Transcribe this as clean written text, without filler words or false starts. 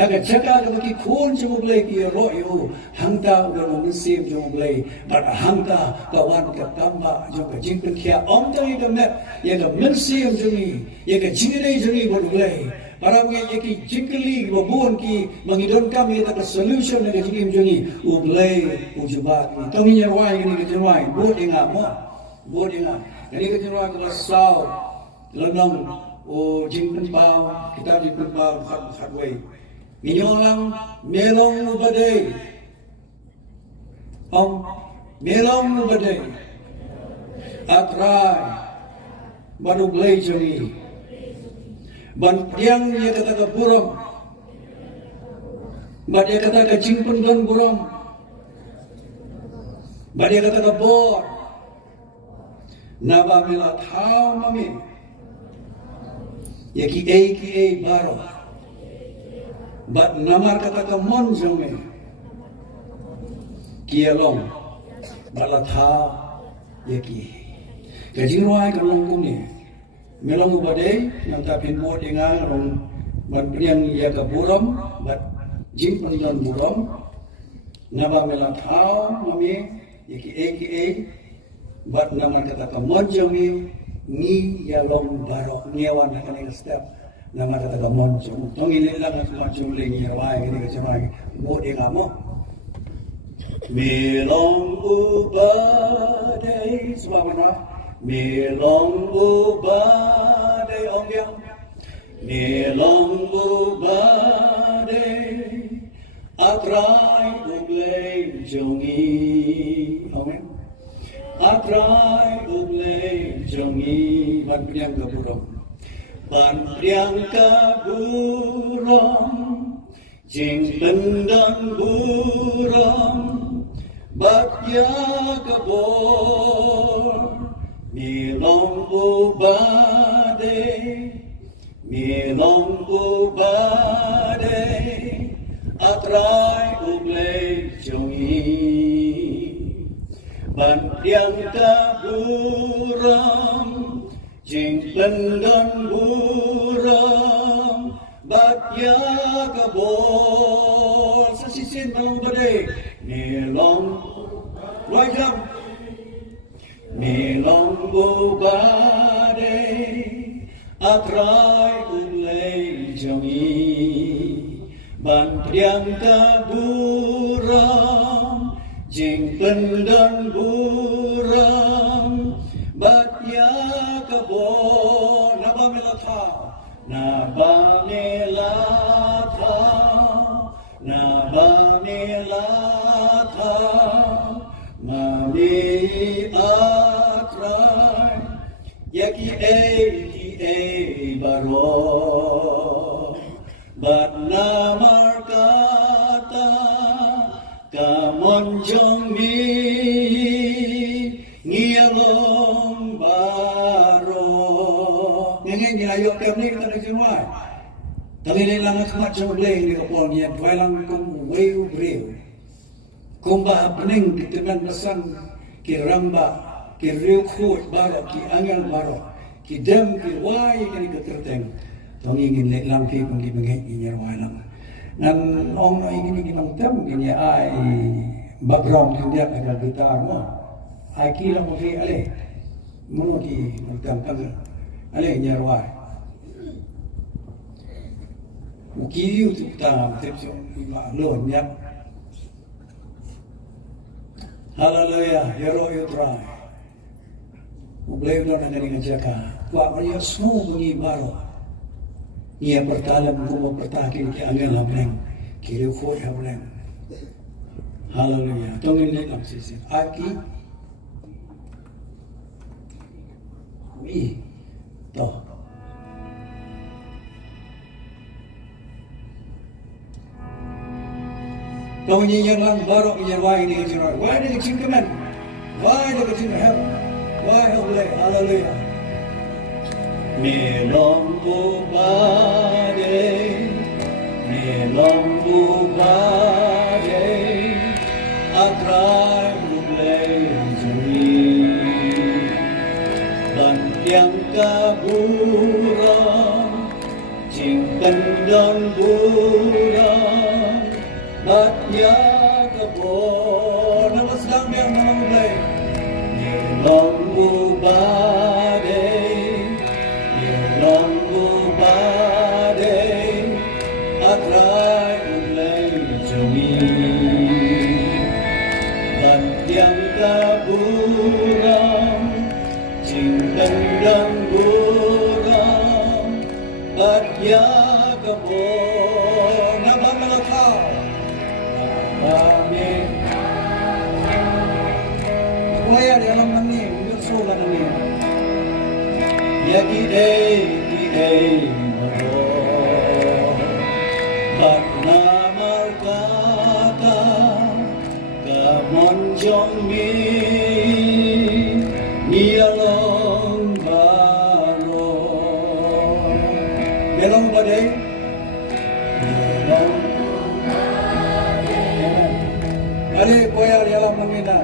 Aga jaga ka ki khon jong ble ki ro yo hangta ga no sim jong ble but hangta ka wan ka kamba jong ka jing pen khia om ta ga me ye ga min sim jong ni ye ga jing nei jong ni bo ble para nge ye ki jingli bo bon ki mangidon kam ye ta ka solution ga jing jong ni u ble u juba ni tong ni wa ni ga jong wa bo dinga mo bo dinga ni ga jong wa ka sao lonong o jing pen bao kita jing pen bao khat wei Minyolang melong badai, melong badai, atrai, baru belai jami, ban tiang dia kata ke buram, ban dia kata ke jingpen dan buram, ban dia kata ke bor, naba mila thau mami, ya ki ei baro. But namar kata ka mon jome kialong balatha yaki kajinwai ka long kuni melong ubade nanta pinbo dinga rong ban priang ya ka buram bat jing pandan buram naba melatha mami yaki but namar kata ka mon jome ni yalong barok niawan nakani step nama kata kamon jom, tong ini lang at macam lengi rawai ini kecamai, buat dia kamu. Melong ubadai, sebab mana? Melong ubadai om yang, melong ubadai, atrai ublay jongi, amen. Atrai ublay jongi, ban priang keburung. Ban priang kaburam, jing pendang buram, batya kabor, milong ubade, atrai ublay jongi. Ban priang kaburam, jing pendang buram, batya kabor, sasisin malong badai, nilong wajam, nilong badai, atrai ulay jongi, ban priang kaburam, jing pendang buram, batya kabor, naba melatha, mami atrai, yaki baro, bat namar kata, kamon jong mi, ngiyalong baro. Ngayon ginayok kami kita nagsinuay. Talilin lang ang kamatsang ulay ni kapon niya. Tuway lang kong wayo-brew. Kung ba apaning kitinan nasan kiramba, kiriukut baro, ki angel baro, ki dem, ki way, kani katerteng. Tongingin lang pi kung gibigay inyarway lang. Nan ong ingin ginangtem, kanya ay background hindi ang gitar mo. Ay kilang mo fi ale. Muno ki magtampag. Ale inyarway. Ukiyu tu tang tepso lo nyap. Hallelujah, hero you try. Ublay na nang jaka. Wa mariya smo bungi baro. Ia bertalam kuma bertakin ki angel hableng. Kiri khoi hableng. Hallelujah. Tongin le lam sisi. Aki mi to. Kau nyanyian lang barok nyanyian why ini kecil. Why ini kecil kemen? Why ini kecil heaven? Why hallelujah. Melong ubade, atrai ublay juri, dan tiang kaburam, jing pendang buram. At yakapon Namas lang yang nangunglay Nilang mubade Nilang mubade At ray unlay jumi Dan yang kaburam Cintang dan buram At yakapon Naman mga tao Amin. Kuya di alam nani, bersola nani. Ya kidei maro. Bak namar kata kamon jong mi along baro. Belong badai. Belong Ali, kuya, di alam nani na.